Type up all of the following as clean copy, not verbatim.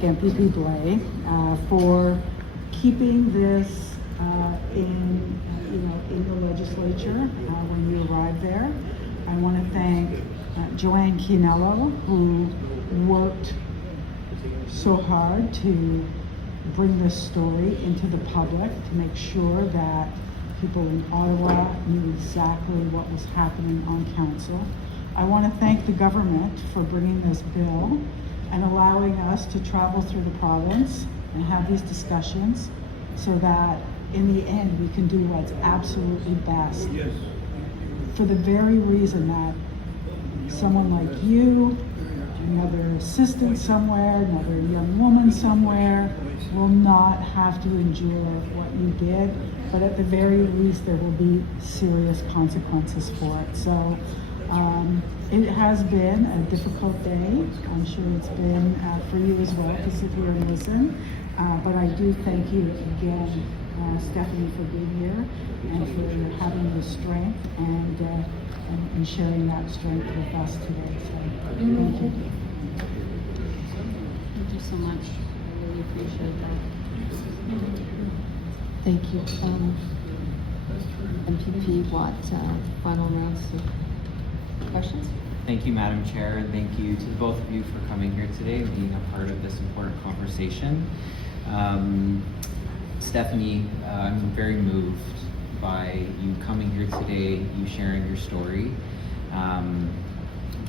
MPP Blais for keeping this in the legislature when you arrived there. I want to thank Joanne Chianello, who worked so hard to bring this story into the public, to make sure that people in Ottawa knew exactly what was happening on council. I want to thank the government for bringing this bill and allowing us to travel through the province and have these discussions so that in the end we can do what's absolutely best. For the very reason that someone like you, another assistant somewhere, another young woman somewhere will not have to endure what you did, but at the very least there will be serious consequences for it. So it has been a difficult day. I'm sure it's been for you as well to sit here and listen. But I do thank you again, Stephanie, for being here and for having the strength and sharing that strength with us today. So thank you. Thank you so much. I really appreciate that. Thank you. MPP Watt, final rounds of questions? Thank you, Madam Chair, and thank you to both of you for coming here today and being a part of this important conversation. Stephanie, I'm very moved by you coming here today, you sharing your story.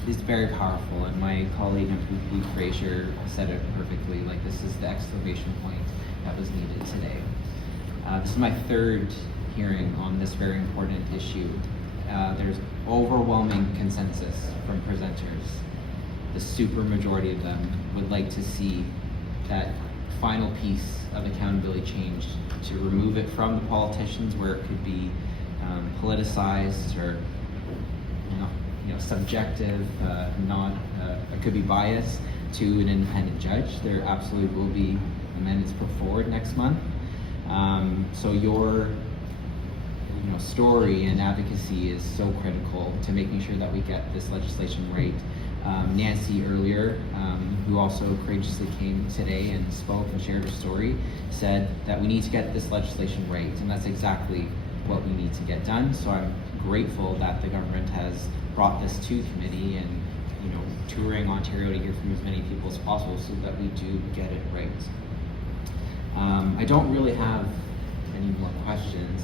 It's very powerful, and my colleague MPP Fraser said it perfectly. Like, this is the exclamation point that was needed today. This is my third hearing on this very important issue. There's overwhelming consensus from presenters. The super majority of them would like to see that final piece of accountability changed, to remove it from the politicians where it could be politicized or subjective, it could be biased, to an independent judge. There absolutely will be amendments put forward next month. So your story and advocacy is so critical to making sure that we get this legislation right. Nancy earlier, who also courageously came today and spoke and shared her story, said that we need to get this legislation right, and that's exactly what we need to get done. So I'm grateful that the government has brought this to committee and touring Ontario to hear from as many people as possible so that we do get it right. I don't really have any more questions,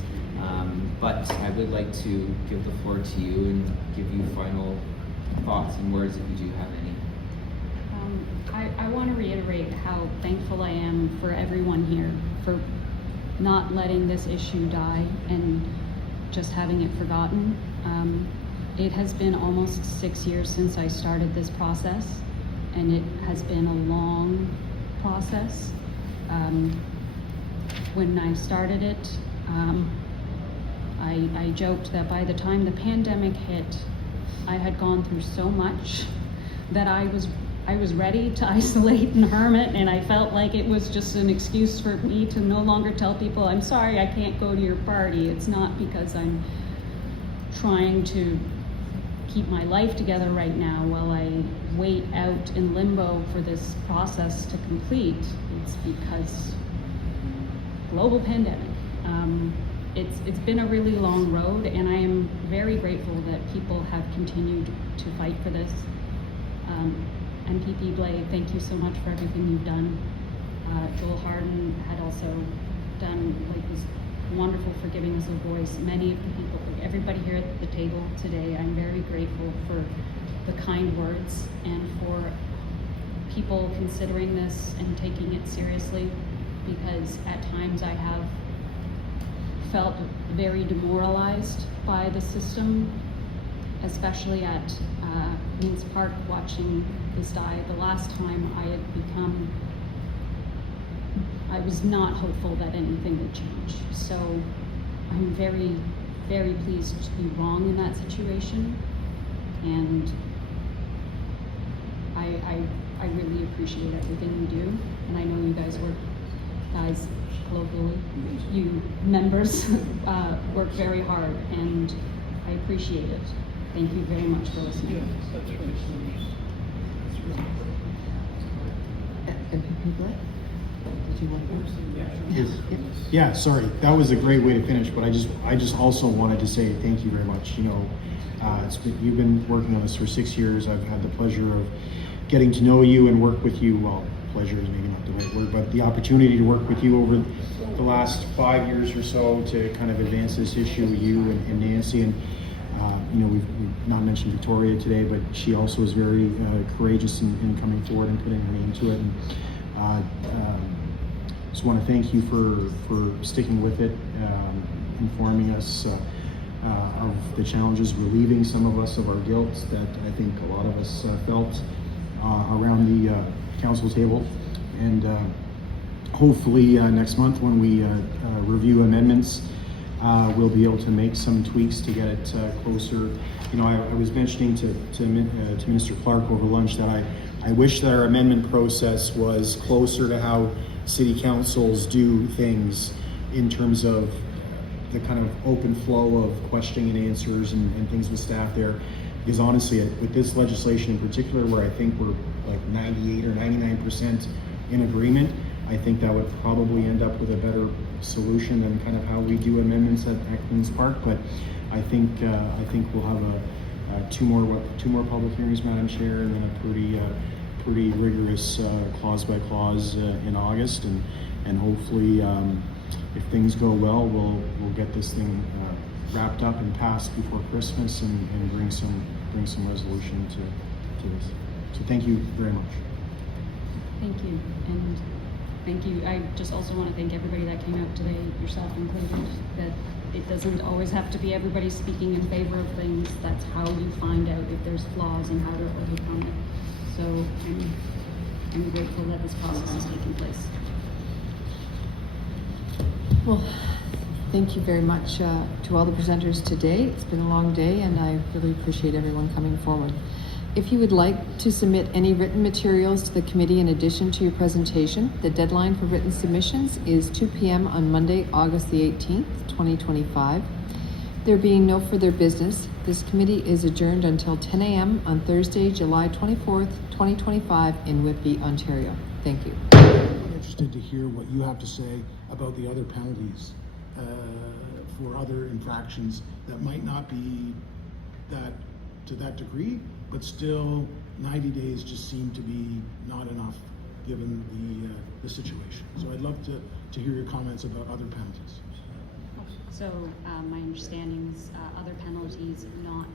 but I would like to give the floor to you and give you final thoughts and words if you do have any. I want to reiterate how thankful I am for everyone here for not letting this issue die and just having it forgotten. It has been almost 6 years since I started this process, and it has been a long process. When I started it, I joked that by the time the pandemic hit, I had gone through so much that I was ready to isolate and hermit, and I felt like it was just an excuse for me to no longer tell people, I'm sorry, I can't go to your party. It's not because I'm trying to keep my life together right now while I wait out in limbo for this process to complete. It's because global pandemic. It's been a really long road, and I am very grateful that people have continued to fight for this. MPP Blais, thank you so much for everything you've done. Joel Harden had also done, was wonderful for giving us a voice. Many of the people, everybody here at the table today, I'm very grateful for the kind words and for people considering this and taking it seriously, because at times I have felt very demoralized by the system, especially at Queen's Park watching this die. The last time I was not hopeful that anything would change. So I'm very, very pleased to be wrong in that situation, and I really appreciate everything you do, and I know you guys colloquially, you members work very hard, and I appreciate it. Thank you very much for listening. MPP Blair? Did you want that? Yeah, sorry, that was a great way to finish, but I just also wanted to say thank you very much. You know, you've been working on this for 6 years. I've had the pleasure of getting to know you and work with you. Well, pleasure is maybe not the right word, but the opportunity to work with you over the last 5 years or so to kind of advance this issue with you and Nancy. And you know, we've not mentioned Victoria today, but she also is very courageous in coming forward and putting her name to it. And just want to thank you for sticking with it, informing us of the challenges, relieving some of us of our guilt that I think a lot of us felt around the council table. And hopefully next month when we review amendments, we'll be able to make some tweaks to get it closer. You know, I was mentioning to Minister Clark over lunch that I wish that our amendment process was closer to how city councils do things in terms of the kind of open flow of questioning and answers and things with staff there. Because honestly, with this legislation in particular, where I think we're like 98 or 99% in agreement, I think that would probably end up with a better solution than kind of how we do amendments at Queen's Park. But I think we'll have two more public hearings, Madam Chair, and then a pretty rigorous clause by clause in August, and hopefully if things go well, we'll get this thing wrapped up and passed before Christmas and bring some resolution to this. So thank you very much. Thank you, and thank you. I just also want to thank everybody that came out today, yourself included, that it doesn't always have to be everybody speaking in favor of things. That's how you find out if there's flaws and how to overcome it. So I'm grateful that this process is taking place. Well, thank you very much to all the presenters today. It's been a long day, and I really appreciate everyone coming forward. If you would like to submit any written materials to the committee in addition to your presentation, the deadline for written submissions is 2 p.m. on Monday, August the 18th, 2025. There being no further business, this committee is adjourned until 10 a.m. on Thursday, July 24th, 2025 in Whitby, Ontario. Thank you. I'm interested to hear what you have to say about the other penalties for other infractions that might not be to that degree, but still 90 days just seem to be not enough given the situation. So I'd love to hear your comments about other penalties. So my understanding is other penalties, not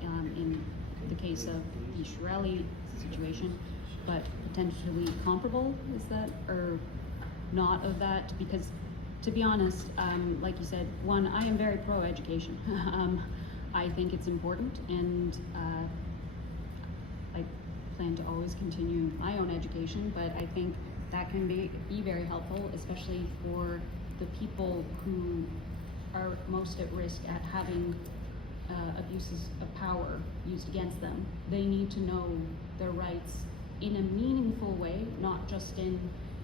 in the case of the Shirelli situation, but potentially comparable, is that, or not of that? Because to be honest, like you said, one, I am very pro-education. I think it's important, and I plan to always continue my own education, but I think that can be very helpful, especially for the people who are most at risk at having abuses of power used against them. They need to know their rights in a meaningful way, not just in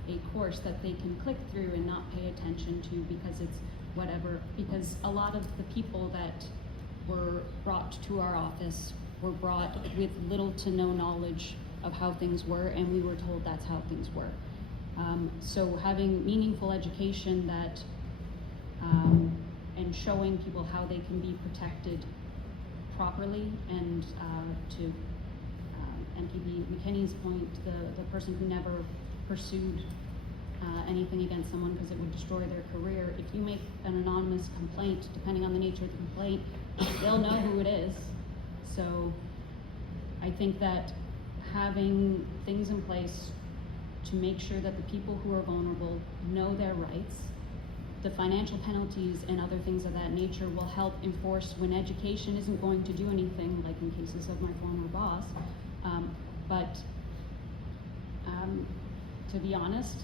a course that they can click through and not pay attention to because it's whatever. Because a lot of the people that were brought to our office were brought with little to no knowledge of how things were, and we were told that's how things were. So having meaningful education that and showing people how they can be protected properly, and to MPB McKinney's point, the person who never pursued anything against someone because it would destroy their career. If you make an anonymous complaint, depending on the nature of the complaint, they'll know who it is. So I think that having things in place to make sure that the people who are vulnerable know their rights, the financial penalties and other things of that nature will help enforce when education isn't going to do anything, like in cases of my former boss. But to be honest,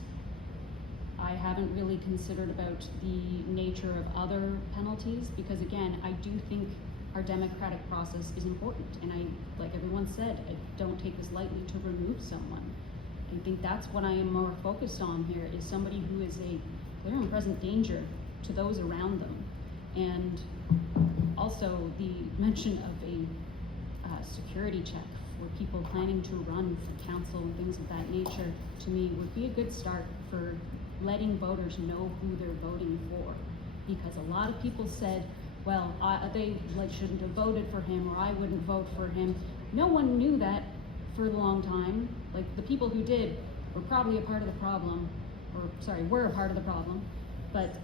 I haven't really considered about the nature of other penalties, because again, I do think our democratic process is important, and I, like everyone said, I don't take this lightly to remove someone. I think that's what I am more focused on here, is somebody who is a clear and present danger to those around them. And also the mention of a security check or people planning to run for council and things of that nature, to me, would be a good start for letting voters know who they're voting for. Because a lot of people said, well, they shouldn't have voted for him, or I wouldn't vote for him. No one knew that for a long time. Like, the people who did were probably a part of the problem, or sorry, were a part of the problem, but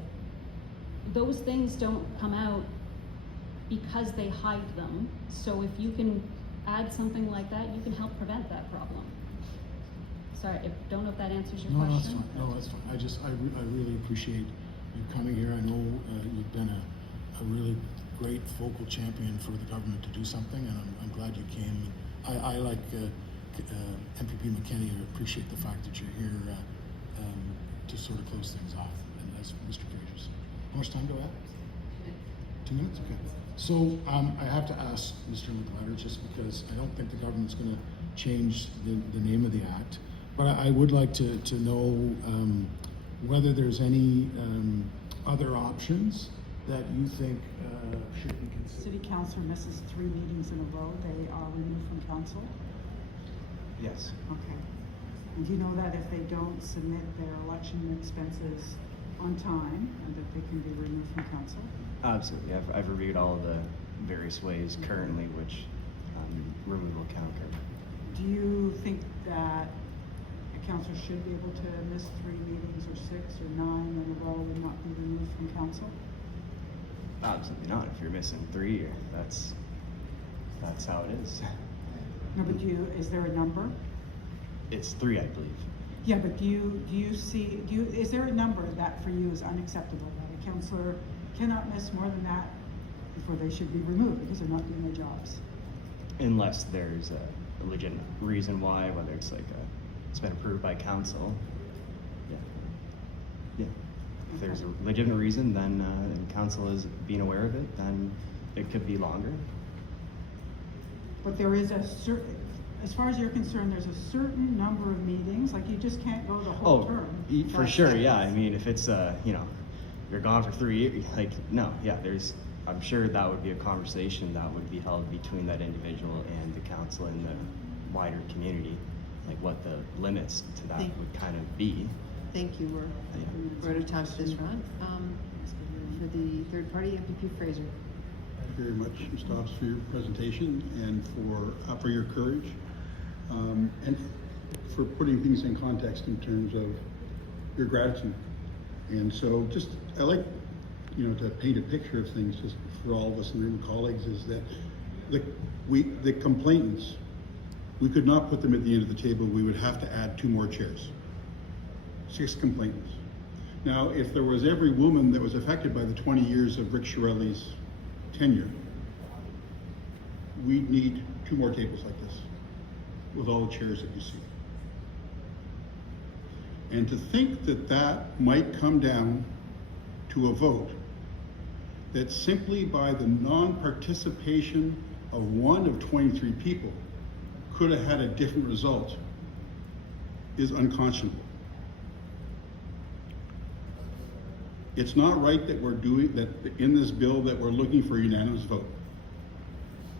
those things don't come out because they hide them. So if you can add something like that, you can help prevent that problem. Sorry, I don't know if that answers your No, that's question. fine. No, that's fine. I really appreciate you coming here. I know you've been a really great vocal champion for the government to do something, and I'm glad you came. I like MPP McKenney, appreciate the fact that you're here to sort of close things off. And as Mr. Fraser said, how much time do I have? 2 minutes? Okay. So I have to ask Mr. McLeod, just because I don't think the government's going to change the name of the act, but I would like to know whether there's any other options that you think should be considered. City councilor misses 3 meetings in a row, they are removed from council. Yes. Okay. And do you know that if they don't submit their election expenses on time, and that they can be removed from council? Absolutely. I've reviewed all of the various ways currently which removal can occur. Do you think that a councillor should be able to miss 3 meetings, or 6 or 9 in a row and not be removed from council? Absolutely not. If you're missing 3, that's how it is. No, but is there a number? It's 3, I believe. Yeah, but is there a number that for you is unacceptable, that a councillor cannot miss more than that before they should be removed because they're not doing their jobs? Unless there's a legitimate reason why, whether it's it's been approved by council. Yeah. Yeah. If there's a legitimate reason, then and council is being aware of it, then it could be longer. But there is as far as you're concerned, there's a certain number of meetings, like you just can't go the whole term. For That's sure, it. yeah. I mean, if it's you're gone for 3 years, no, yeah. I'm sure that would be a conversation that would be held between that individual and the council and the wider community, like what the limits to that Thank- would kind of be. Thank you. We're out of time for this round. For the third party, MPP Fraser. Thank you very much, Ms. Dobbs, for your presentation and for your courage, and for putting things in context in terms of your gratitude. And so I like, to paint a picture of things just for all of us in the room, colleagues, is that the complainants, we could not put them at the end of the table. We would have to add 2 more chairs. 6 complainants. Now, if there was every woman that was affected by the 20 years of Rick Shirelli's tenure, we'd need 2 more tables like this with all the chairs that you see. And to think that might come down to a vote that simply by the non-participation of 1 of 23 people could have had a different result is unconscionable. It's not right that we're doing that in this bill, that we're looking for a unanimous vote.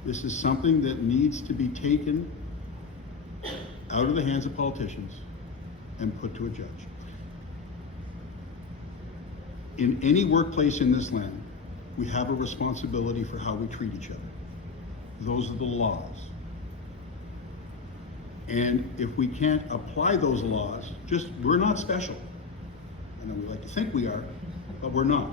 This is something that needs to be taken out of the hands of politicians and put to a judge. In any workplace in this land, we have a responsibility for how we treat each other. Those are the laws. And if we can't apply those laws, we're not special. I know we like to think we are, but we're not.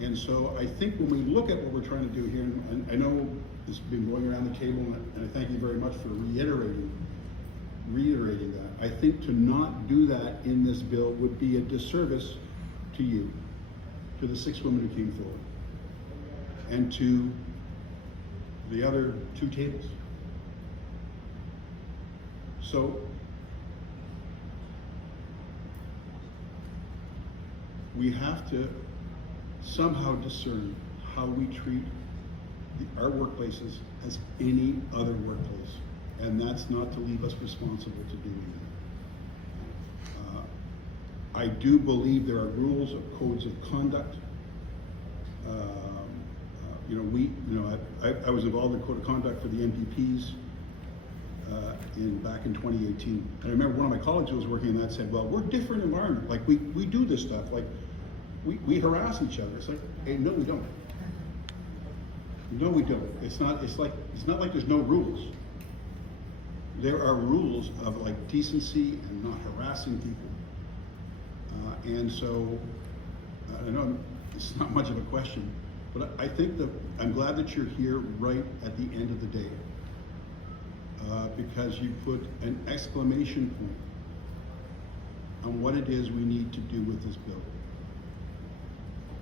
And so I think when we look at what we're trying to do here, and I know this has been going around the table, and I thank you very much for reiterating that. I think to not do that in this bill would be a disservice to you, to the 6 women who came forward, and to the other 2 tables. So we have to somehow discern how we treat our workplaces as any other workplace. And that's not to leave us responsible to doing that. I do believe there are rules of codes of conduct I was involved in code of conduct for the MPPs back in 2018. And I remember one of my colleagues who was working on that said, well, we're different environment. Like we do this stuff. Like we harass each other. It's like, hey, no, we don't. No, we don't. It's not like there's no rules. There are rules of like decency and not harassing people. And so, I know it's not much of a question, but I think that I'm glad that you're here right at the end of the day. Because you put an exclamation point on what it is we need to do with this bill.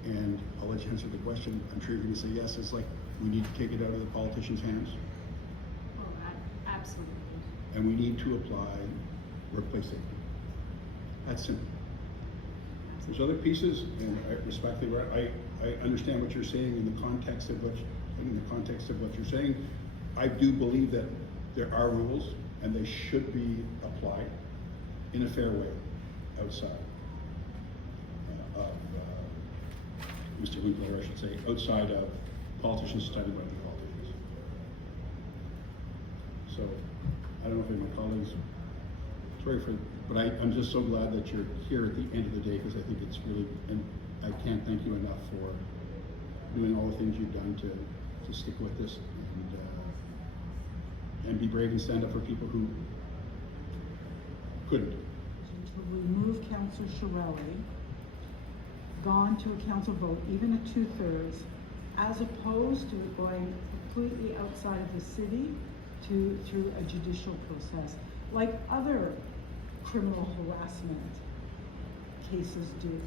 And I'll let you answer the question. I'm sure you're going to say yes. It's like we need to take it out of the politicians' hands, Oh, absolutely. and we need to apply workplace safety. That's simple. There's other pieces, and I respectfully, I understand what you're saying in the context of what you're saying. I do believe that there are rules, and they should be applied in a fair way outside of Mr. Winkler, I should say, outside of politicians deciding what to be politicians. So, I don't know if any of my colleagues, sorry for, but I'm just so glad that you're here at the end of the day, because I think it's really, and I can't thank you enough for doing all the things you've done to stick with this and be brave and stand up for people who couldn't. To remove Councillor Shirelli, gone to a council vote, even a 2/3, as opposed to it going completely outside of the city through a judicial process, like other criminal harassment cases do.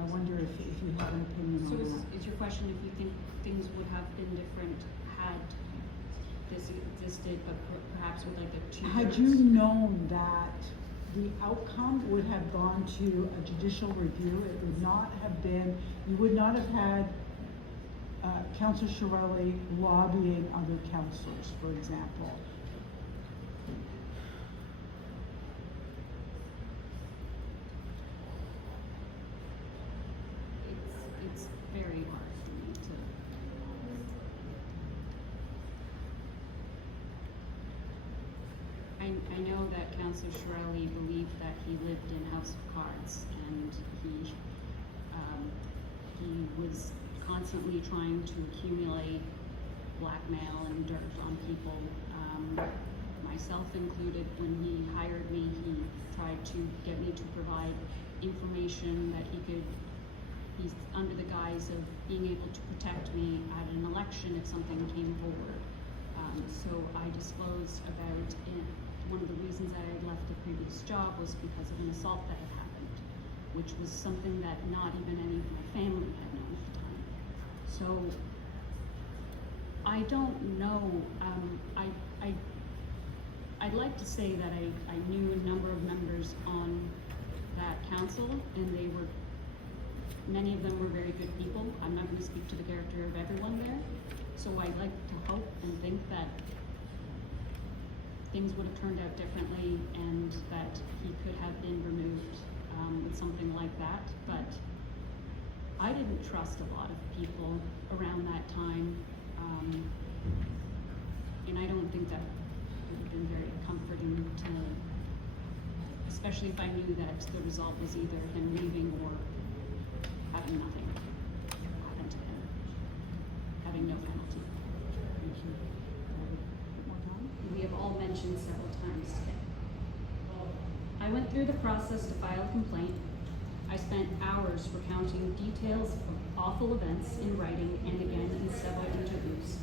I wonder if you have an opinion So on that. is your question if you think things would have been different had this existed, but perhaps with like a 2/3? Had you known that the outcome would have gone to a judicial review, it would not have been, you would not have had Councillor Shirelli lobbying other councillors, for example. It's very hard for me to. I know that Councillor Shirelli believed that he lived in House of Cards, and he was constantly trying to accumulate blackmail and dirt on people, myself included. When he hired me, he tried to get me to provide information that he's under the guise of being able to protect me at an election if something came forward. So I disclosed about one of the reasons I had left the previous job was because of an assault that had happened, which was something that not even any of my family had known at the time. So I don't know. I'd like to say that I knew a number of members on that council, and many of them were very good people. I'm not going to speak to the character of everyone there. So I'd like to hope and think that things would have turned out differently and that he could have been removed with something like that. But I didn't trust a lot of people around that time. And I don't think that would have been very comforting especially if I knew that the result was either him leaving or having nothing happen to him, having no penalty. We have all mentioned several times today. I went through the process to file a complaint. I spent hours recounting details of awful events in writing and again in several interviews.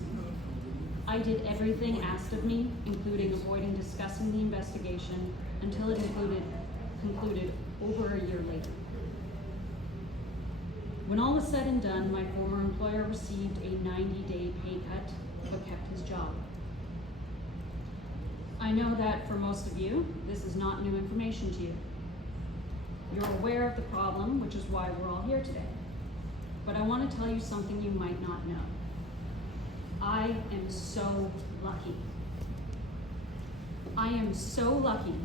I did everything asked of me, including avoiding discussing the investigation until it concluded over a year later. When all was said and done, my former employer received a 90-day pay cut, but kept his job. I know that for most of you, this is not new information to you. You're aware of the problem, which is why we're all here today. But I want to tell you something you might not know. I am so lucky. I am so lucky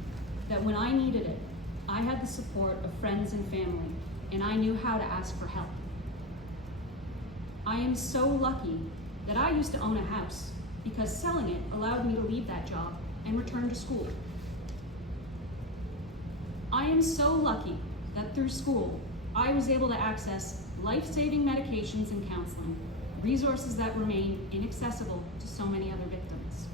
that when I needed it, I had the support of friends and family, and I knew how to ask for help. I am so lucky that I used to own a house because selling it allowed me to leave that job and return to school. I am so lucky that through school, I was able to access life-saving medications and counseling, resources that remain inaccessible to so many other victims.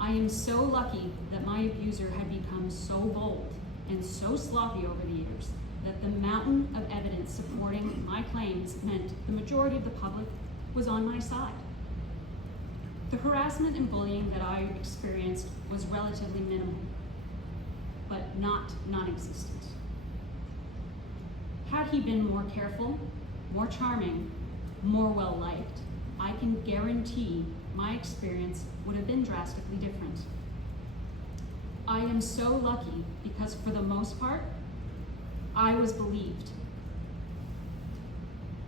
I am so lucky that my abuser had become so bold and so sloppy over the years that the mountain of evidence supporting my claims meant the majority of the public was on my side. The harassment and bullying that I experienced was relatively minimal, but not non-existent. Had he been more careful, more charming, more well-liked, I can guarantee my experience would have been drastically different. I am so lucky because for the most part, I was believed.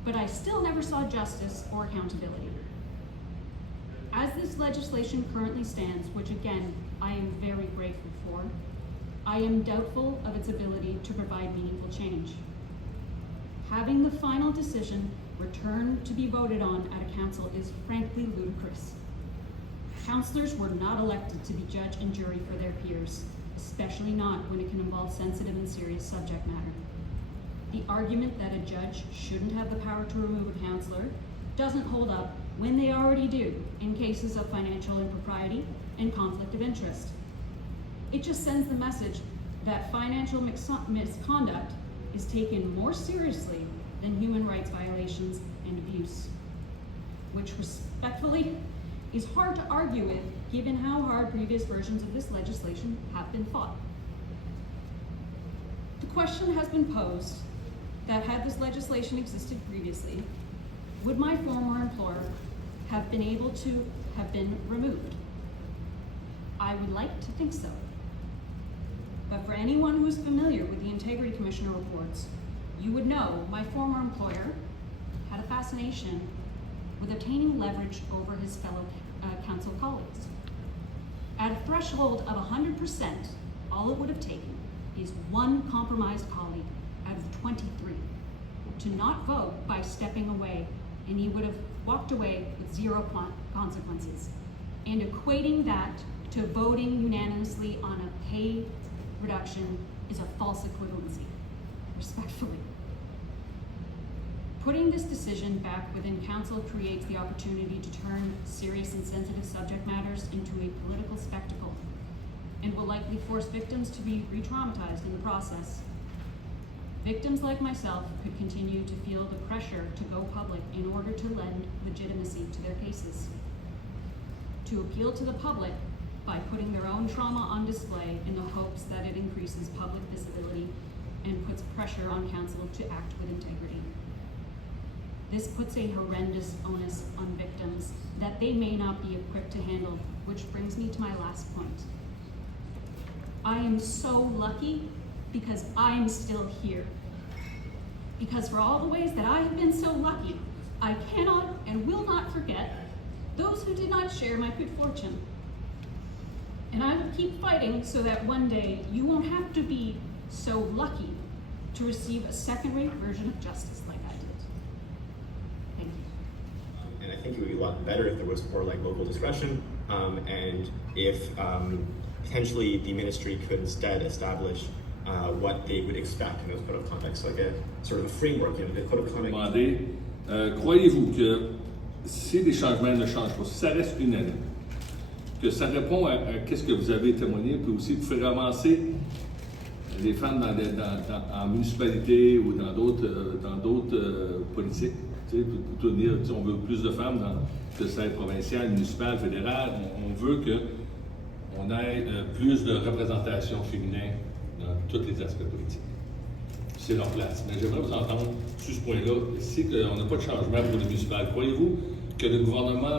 But I still never saw justice or accountability. As this legislation currently stands, which again, I am very grateful for, I am doubtful of its ability to provide meaningful change. Having the final decision returned to be voted on at a council is frankly ludicrous. Councillors were not elected to be judge and jury for their peers, especially not when it can involve sensitive and serious subject matter. The argument that a judge shouldn't have the power to remove a councillor doesn't hold up when they already do in cases of financial impropriety and conflict of interest. It just sends the message that financial misconduct is taken more seriously than human rights violations and abuse, which respectfully is hard to argue with given how hard previous versions of this legislation have been fought. The question has been posed that had this legislation existed previously, would my former employer have been able to have been removed? I would like to think so. But for anyone who's familiar with the Integrity Commissioner reports, you would know my former employer had a fascination with obtaining leverage over his fellow council colleagues. At a threshold of 100%, all it would have taken is one compromised colleague out of 23 to not vote by stepping away, and he would have walked away with zero consequences. And equating that to voting unanimously on a pay reduction is a false equivalency, respectfully. Putting this decision back within council creates the opportunity to turn serious and sensitive subject matters into a political spectacle and will likely force victims to be re-traumatized in the process. Victims like myself could continue to feel the pressure to go public in order to lend legitimacy to their cases, to appeal to the public by putting their own trauma on display in the hopes that it increases public visibility and puts pressure on council to act with integrity. This puts a horrendous onus on victims that they may not be equipped to handle, which brings me to my last point. I am so lucky because I'm still here. Because for all the ways that I have been so lucky, I cannot and will not forget those who did not share my good fortune. And I will keep fighting so that one day you won't have to be so lucky to receive a second-rate version of justice like I did. Thank you. And I think it would be a lot better if there was more like local discretion, and if potentially the ministry could instead establish what they would expect in those code of conduct, like a sort of a framework, the code of conduct. Croyez-vous que si les changements ne changent pas, si ça reste unanime, que ça répond à qu'est-ce que vous avez témoigné, puis aussi vous faire avancer les femmes en municipalité ou dans d'autres politiques, pour tout dire, on veut plus de femmes que ça soit provincial, municipal, fédéral, on veut qu'on ait plus de représentation féminine dans tous les aspects politiques. C'est leur place. Mais j'aimerais vous entendre sur ce point-là. Si on n'a pas de changement pour les municipales, croyez-vous que le gouvernement va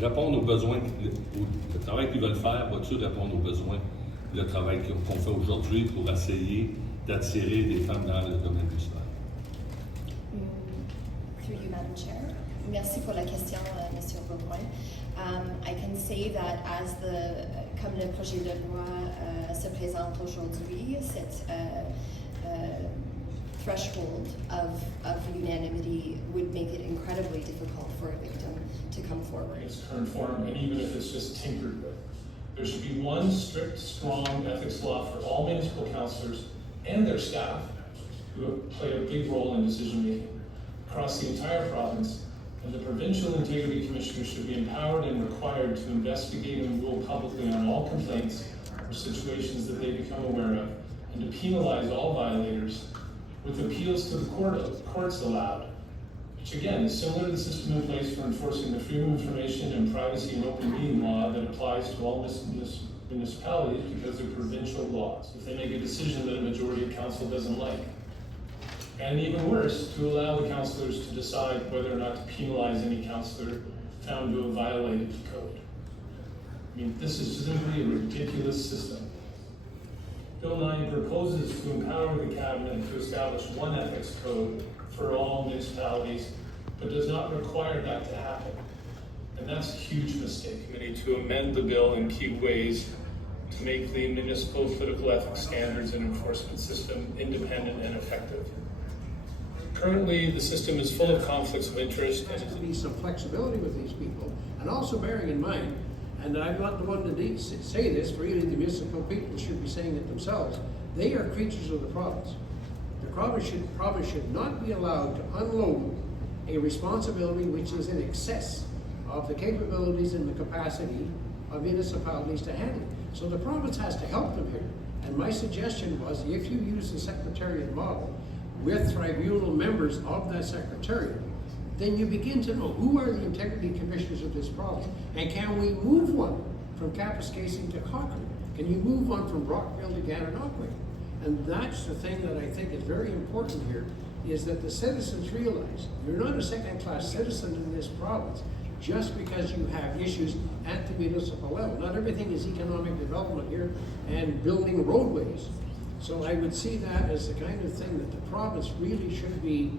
répondre aux besoins, le travail qu'ils veulent faire, va-t-il répondre aux besoins, le travail qu'on fait aujourd'hui pour essayer d'attirer des femmes dans le domaine municipal? Through you, Madam Chair. Merci pour la question, Monsieur Bourgoin. I can say that comme le projet de loi se présente aujourd'hui, threshold of unanimity would make it incredibly difficult for a victim to come forward. In its current form, and even if it's just tinkered with. There should be one strict, strong ethics law for all municipal councilors and their staff who play a big role in decision making across the entire province, and the provincial integrity commissioners should be empowered and required to investigate and rule publicly on all complaints or situations that they become aware of, and to penalize all violators with appeals to the courts allowed, which again is similar to the system in place for enforcing the Freedom of Information and Privacy and Open Meeting law that applies to all municipalities because they're provincial laws. If they make a decision that a majority of council doesn't like. And even worse, to allow the councillors to decide whether or not to penalize any councillor found to have violated the code. I mean, this is simply a ridiculous system. Bill 9 proposes to empower the cabinet to establish one ethics code for all municipalities, but does not require that to happen. And that's a huge mistake. Committee to amend the bill in key ways to make the municipal political ethics standards and enforcement system independent and effective. Currently, the system is full of conflicts of interest. There has to be some flexibility with these people, and also bearing in mind, and I'm not the one to say this, really the municipal people should be saying it themselves, they are creatures of the province. The province should not be allowed to unload a responsibility which is in excess of the capabilities and the capacity of municipalities to handle. So the province has to help them here. And my suggestion was, if you use the secretariat model with tribunal members of that secretariat, then you begin to know who are the integrity commissioners of this province, and can we move one from Kapuskasing to Cochrane? Can you move one from Brockville to Gananoque? And that's the thing that I think is very important here, is that the citizens realize you're not a second-class citizen in this province just because you have issues at the municipal level. Not everything is economic development here and building roadways. So I would see that as the kind of thing that the province really should be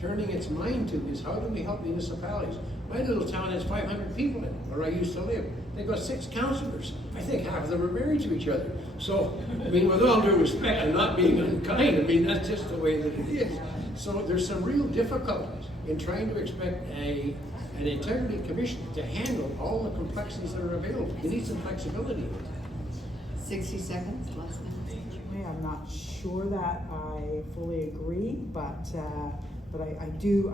turning its mind to, is how do we help municipalities? My little town has 500 people in it, where I used to live. They've got 6 councillors. I think half of them are married to each other. So, I mean, with all due respect and not being unkind, I mean, that's just the way that it is. So there's some real difficulties in trying to expect an integrity commission to handle all the complexities that are available. You need some flexibility. 60 seconds, last minute. I'm not sure that I fully agree, but I do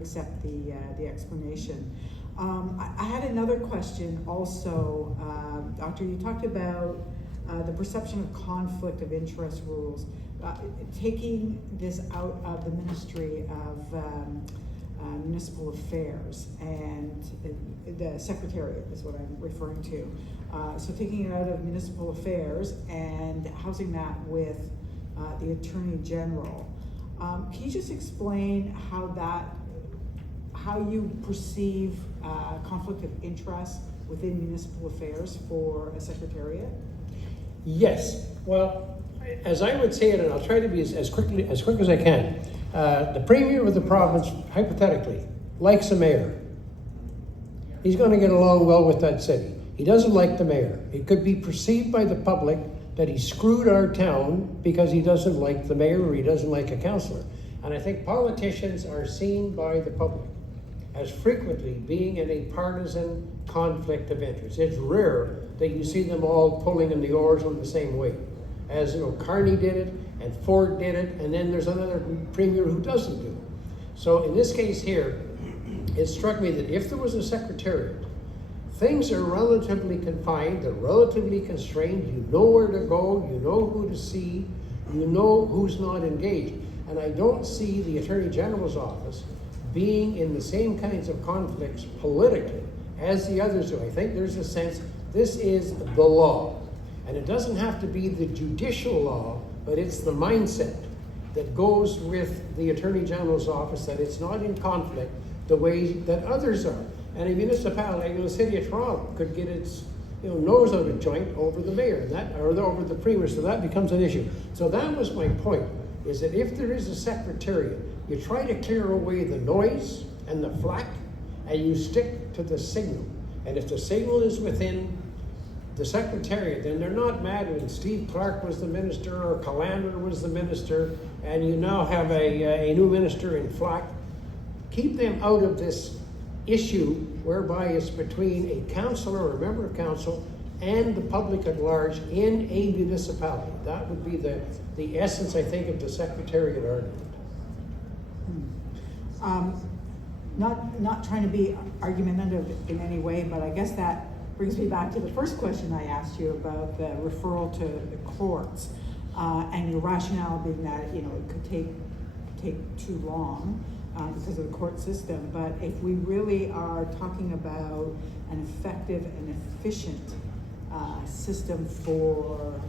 accept the explanation. I had another question also, Doctor. You talked about the perception of conflict of interest rules, taking this out of the Ministry of Municipal Affairs, and the Secretariat is what I'm referring to. So taking it out of Municipal Affairs and housing that with the Attorney General. Can you just explain how you perceive conflict of interest within municipal affairs for a secretariat? Yes. Well, as I would say it, and I'll try to be as quick as I can. The Premier of the province, hypothetically, likes a mayor. He's going to get along well with that city. He doesn't like the mayor. It could be perceived by the public that he screwed our town because he doesn't like the mayor or he doesn't like a councillor. And I think politicians are seen by the public as frequently being in a partisan conflict of interest. It's rare that you see them all pulling in the oars on the same way. As you know, Carney did it, and Ford did it, and then there's another premier who doesn't do it. So in this case here, it struck me that if there was a secretariat, things are relatively confined, they're relatively constrained, you know where to go, you know who to see, you know who's not engaged. And I don't see the Attorney General's office being in the same kinds of conflicts politically as the others do. I think there's a sense this is the law. And it doesn't have to be the judicial law, but it's the mindset that goes with the Attorney General's office, that it's not in conflict the way that others are. And a municipality, the city of Toronto, could get its nose out of joint over the mayor, or over the premier, so that becomes an issue. So that was my point, is that if there is a secretariat, you try to clear away the noise and the flack, and you stick to the signal. And if the signal is within the Secretariat, then they're not mad when Steve Clark was the minister or Calandra was the minister, and you now have a new minister in Flack. Keep them out of this issue whereby it's between a councillor or a member of council and the public at large in a municipality. That would be the essence, I think, of the Secretariat argument. Not trying to be argumentative in any way, but I guess that brings me back to the first question I asked you about the referral to the courts, and your rationale being that, it could take too long because of the court system. But if we really are talking about an effective and efficient system for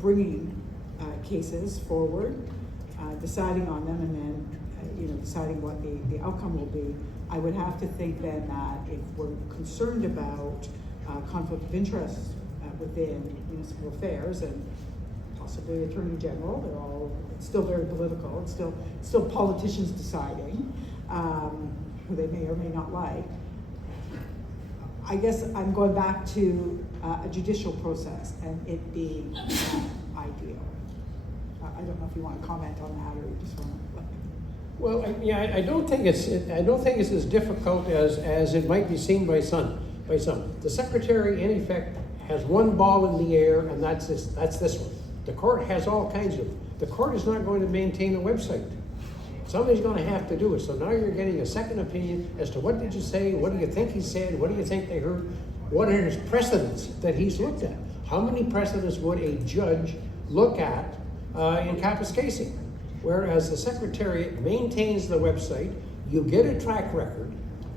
bringing cases forward, deciding on them, and then deciding what the outcome will be, I would have to think then that if we're concerned about conflict of interest within municipal affairs and possibly Attorney General, it's still very political. It's still politicians deciding who they may or may not like. I guess I'm going back to a judicial process and it being ideal. I don't know if you want to comment on that or you just want to. Well, I don't think it's as difficult as it might be seen by some. The Secretary, in effect, has one ball in the air, and that's this one. The court has all kinds of. The court is not going to maintain a website. Somebody's going to have to do it. So now you're getting a second opinion as to what did you say, what do you think he said, what do you think they heard, what are his precedents that he's looked at. How many precedents would a judge look at in Kappas Casey? Whereas the Secretariat maintains the website, you get a track record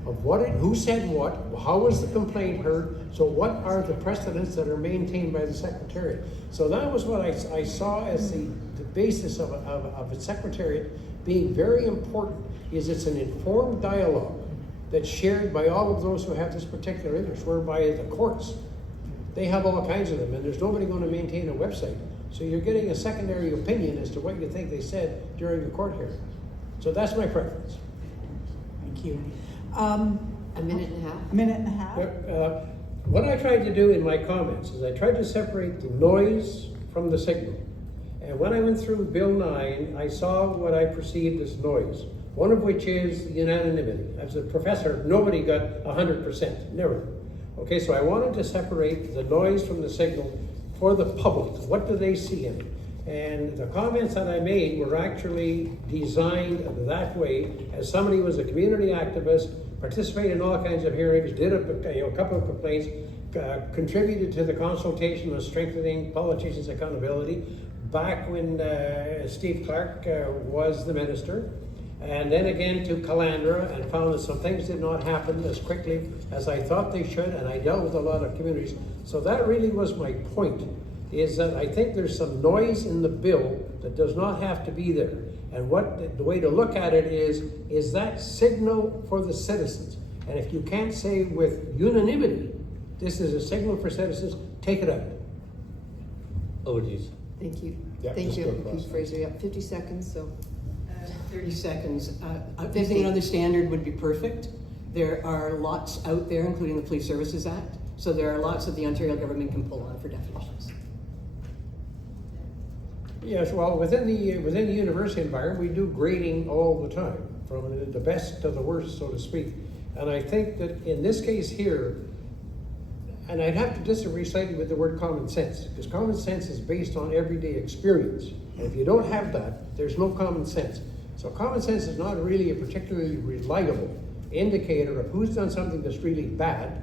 of who said what, how was the complaint heard, so what are the precedents that are maintained by the Secretariat. So that was what I saw as the basis of a Secretariat being very important, is it's an informed dialogue that's shared by all of those who have this particular interest, whereby the courts, they have all kinds of them, and there's nobody going to maintain a website. So you're getting a secondary opinion as to what you think they said during the court hearing. So that's my preference. Thank you. A minute and a half. A minute and a half. What I tried to do in my comments is I tried to separate the noise from the signal. And when I went through Bill 9, I saw what I perceived as noise, one of which is unanimity. As a professor, nobody got 100%, never. Okay, so I wanted to separate the noise from the signal for the public. What do they see in it? And the comments that I made were actually designed that way, as somebody who was a community activist, participated in all kinds of hearings, did a couple of complaints, contributed to the consultation on strengthening politicians' accountability back when Steve Clark was the minister, and then again to Calandra, and found that some things did not happen as quickly as I thought they should, and I dealt with a lot of communities. So that really was my point, is that I think there's some noise in the bill that does not have to be there. And the way to look at it is that signal for the citizens. And if you can't say with unanimity, this is a signal for citizens, take it out. Oh, geez. Thank you. Yeah, Thank just you, go across. Keith Fraser. You have 50 seconds, so. 30 seconds. Using another standard would be perfect. There are lots out there, including the Police Services Act. So there are lots that the Ontario government can pull on for definitions. Yes, well, within the university environment, we do grading all the time, from the best to the worst, so to speak. And I think that in this case here, and I'd have to disagree slightly with the word common sense, because common sense is based on everyday experience. And if you don't have that, there's no common sense. So common sense is not really a particularly reliable indicator of who's done something that's really bad,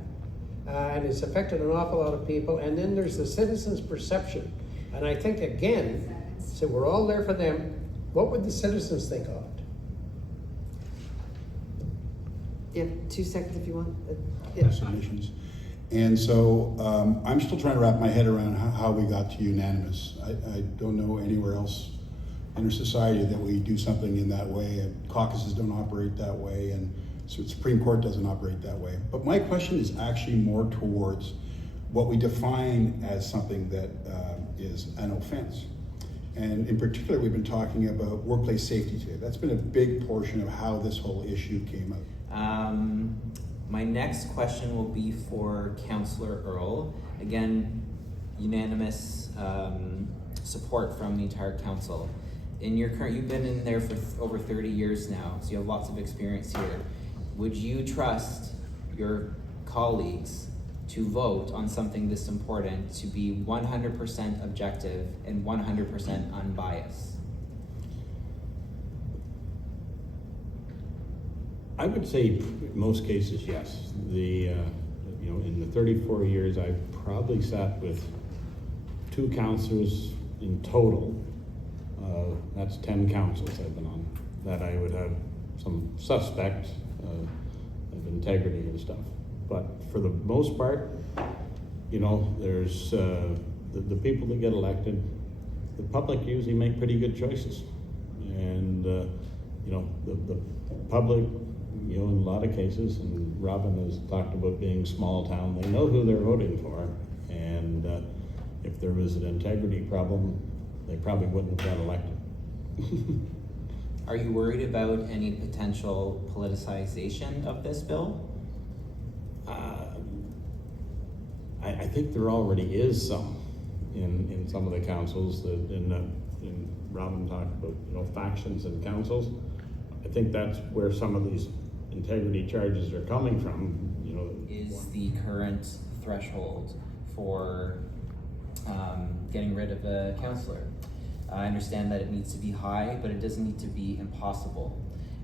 and it's affected an awful lot of people. And then there's the citizens' perception. And I think, again, so we're all there for them, what would the citizens think of it? You have 2 seconds if you want. Assignations. And so I'm still trying to wrap my head around how we got to unanimous. I don't know anywhere else in our society that we do something in that way, and caucuses don't operate that way, and so the Supreme Court doesn't operate that way. But my question is actually more towards what we define as something that is an offense. And in particular, we've been talking about workplace safety today. That's been a big portion of how this whole issue came up. My next question will be for Councillor Earl. Again, unanimous support from the entire council. In your current, you've been in there for over 30 years now, so you have lots of experience here. Would you trust your colleagues to vote on something this important to be 100% objective and 100% unbiased? I would say in most cases, yes. In the 34 years, I've probably sat with 2 councillors in total. That's 10 councils I've been on, that I would have some suspect of integrity and stuff. But for the most part, there's the people that get elected, the public usually make pretty good choices. And, the public, in a lot of cases, and Robin has talked about being small town, they know who they're voting for. And if there was an integrity problem, they probably wouldn't have got elected. Are you worried about any potential politicization of this bill? I think there already is some in some of the councils that in Robin talked about, factions and councils. I think that's where some of these integrity charges are coming from. Is the current threshold for getting rid of a councillor? I understand that it needs to be high, but it doesn't need to be impossible.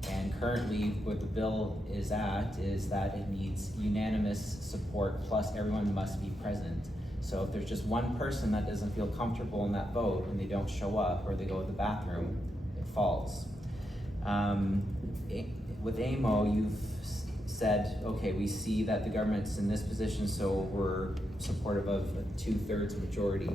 And currently, what the bill is at is that it needs unanimous support, plus everyone must be present. So if there's just one person that doesn't feel comfortable in that vote and they don't show up or they go to the bathroom, it falls. With AMO, you've said, okay, we see that the government's in this position, so we're supportive of a 2/3 majority.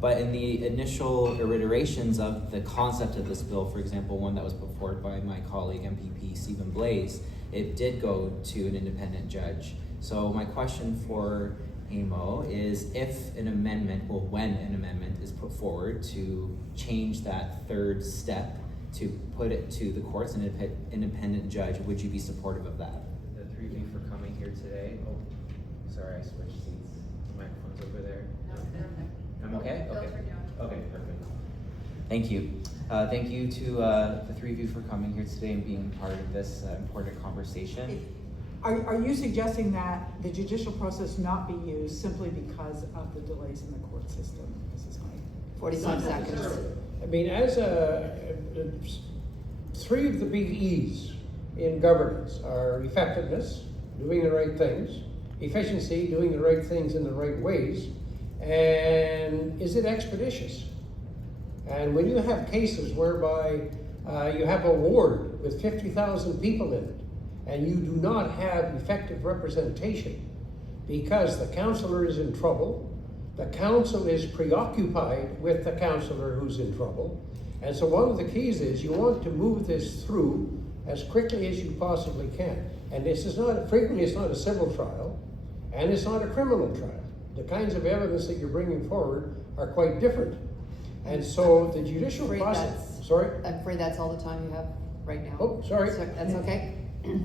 But in the initial iterations of the concept of this bill, for example, one that was put forward by my colleague MPP Stephen Blaise, it did go to an independent judge. So my question for AMO is if an amendment, when an amendment is put forward to change that 3rd step to put it to the courts and an independent judge, would you be supportive of that? The 3 of you for coming here today. Oh, sorry, I switched seats. The microphone's over there. I'm okay? Okay. Okay, perfect. Thank you. Thank you to the 3 of you for coming here today and being part of this important conversation. Are you suggesting that the judicial process not be used simply because of the delays in the court system? This is my 45 seconds. I mean, as 3 of the big E's in governance are effectiveness, doing the right things, efficiency, doing the right things in the right ways, and is it expeditious? And when you have cases whereby you have a ward with 50,000 people in it, and you do not have effective representation because the councillor is in trouble, the council is preoccupied with the councillor who's in trouble, and so one of the keys is you want to move this through as quickly as you possibly can. And this is not, frequently it's not a civil trial, and it's not a criminal trial. The kinds of evidence that you're bringing forward are quite different. And so the judicial process, sorry? I'm afraid that's all the time you have right now. Oh, sorry. So that's okay.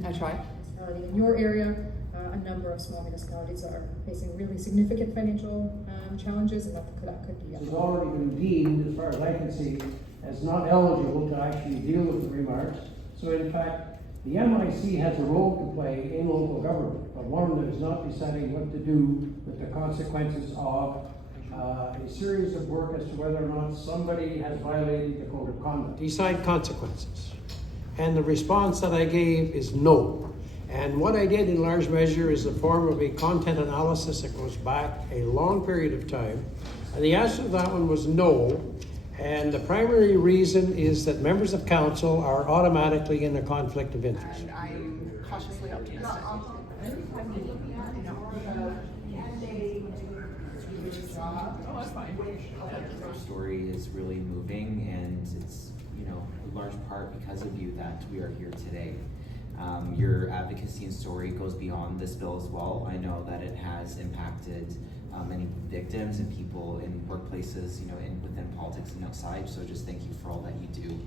I tried. In your area, a number of small municipalities are facing really significant financial challenges, and that could be. Has already been deemed, as far as I can see, as not eligible to actually deal with the remarks. So in fact, the MIC has a role to play in local government, but one that is not deciding what to do with the consequences of a series of work as to whether or not somebody has violated the code of conduct. Decide consequences. And the response that I gave is no. And what I did in large measure is the form of a content analysis that goes back a long period of time. And the answer to that one was no. And the primary reason is that members of council are automatically in a conflict of interest. And I'm cautiously optimistic. Your story is really moving, and it's, in large part because of you that we are here today. Your advocacy and story goes beyond this bill as well. I know that it has impacted many victims and people in workplaces, within politics and outside. So just thank you for all that you do.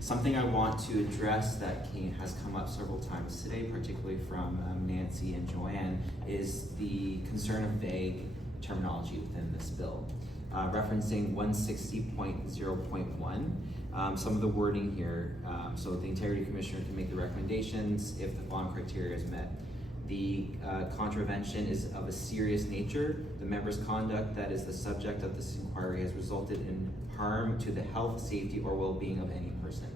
Something I want to address that has come up several times today, particularly from Nancy and Joanne, is the concern of vague terminology within this bill. Referencing 160.0.1, some of the wording here, so the Integrity Commissioner can make the recommendations if the following criteria is met. The contravention is of a serious nature. The member's conduct that is the subject of this inquiry has resulted in harm to the health, safety, or well-being of any person.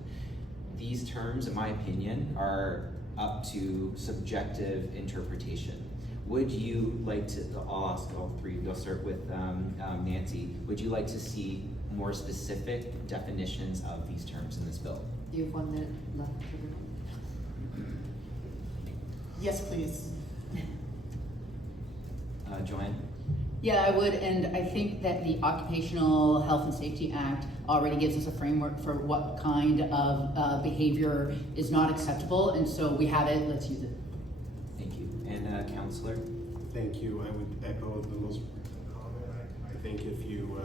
These terms, in my opinion, are up to subjective interpretation. Would you like to, I'll ask all three, I'll start with Nancy. Would you like to see more specific definitions of these terms in this bill? You have 1 minute left. Yes, please. Joanne? Yeah, I would, and I think that the Occupational Health and Safety Act already gives us a framework for what kind of behavior is not acceptable, and so we have it, let's use it. Thank you. And Councillor? Thank you. I would echo the most comment. I think if you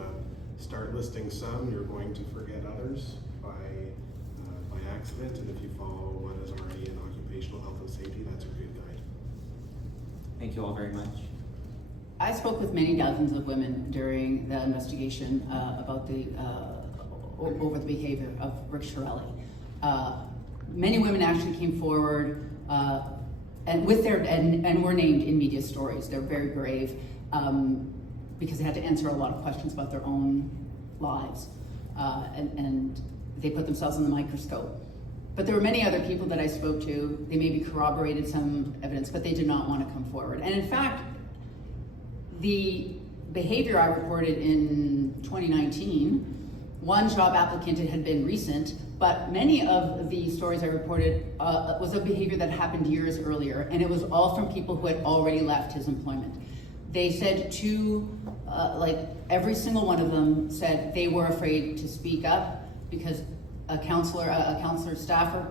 start listing some, you're going to forget others by accident, and if you follow what is already in occupational health and safety, that's a good guide. Thank you all very much. I spoke with many dozens of women during the investigation about over the behavior of Rick Chiarelli. Many women actually came forward and were named in media stories. They're very brave because they had to answer a lot of questions about their own lives, and they put themselves in the microscope. But there were many other people that I spoke to. They maybe corroborated some evidence, but they did not want to come forward. And in fact, the behavior I reported in 2019, one job applicant, it had been recent, but many of the stories I reported was a behavior that happened years earlier, and it was all from people who had already left his employment. They said every single one of them said they were afraid to speak up because a counselor staffer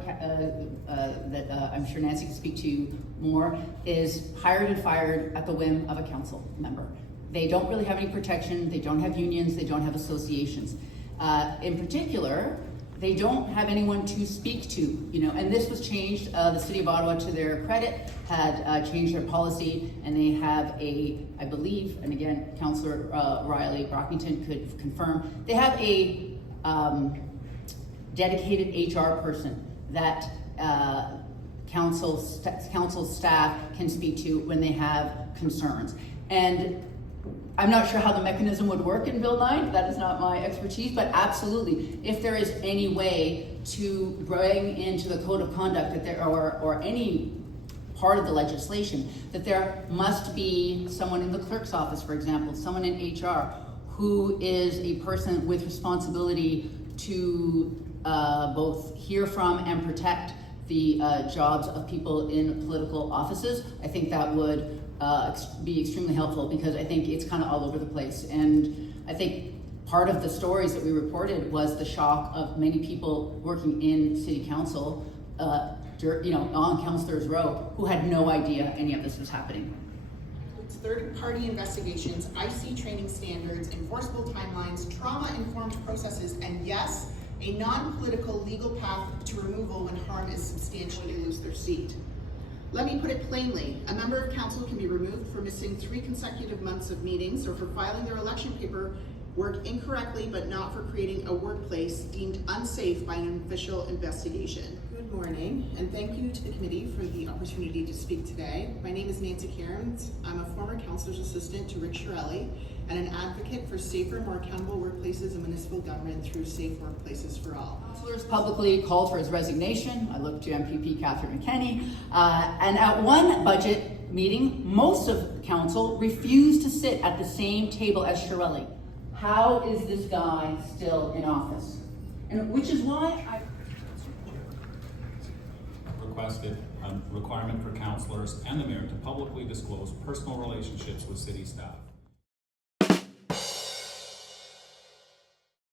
that I'm sure Nancy can speak to more is hired and fired at the whim of a council member. They don't really have any protection. They don't have unions. They don't have associations. In particular, they don't have anyone to speak to, and this was changed. The City of Ottawa, to their credit, had changed their policy, and they have I believe, and again, Councillor Riley Brockington could confirm, they have a dedicated HR person that council staff can speak to when they have concerns. And I'm not sure how the mechanism would work in Bill 9, that is not my expertise, but absolutely, if there is any way to bring into the code of conduct that there or any part of the legislation, that there must be someone in the clerk's office, for example, someone in HR, who is a person with responsibility to both hear from and protect the jobs of people in political offices. I think that would be extremely helpful because I think it's kind of all over the place. And I think part of the stories that we reported was the shock of many people working in City Council, on Councillors Row, who had no idea any of this was happening. It's third-party investigations, IC training standards, enforceable timelines, trauma-informed processes, and yes, a non-political legal path to removal when harm is substantial to lose their seat. Let me put it plainly, a member of council can be removed for missing 3 consecutive months of meetings or for filing their election paperwork incorrectly, but not for creating a workplace deemed unsafe by an official investigation. Good morning, and thank you to the committee for the opportunity to speak today. My name is Nancy Cairns. I'm a former councilor's assistant to Rick Chiarelli and an advocate for safer, more accountable workplaces and municipal government through Safe Workplaces for All. Councillors publicly called for his resignation. I looked to MPP Catherine McKenney. And at one budget meeting, most of council refused to sit at the same table as Chiarelli. How is this guy still in office? And which is why I requested a requirement for councillors and the mayor to publicly disclose personal relationships with city staff.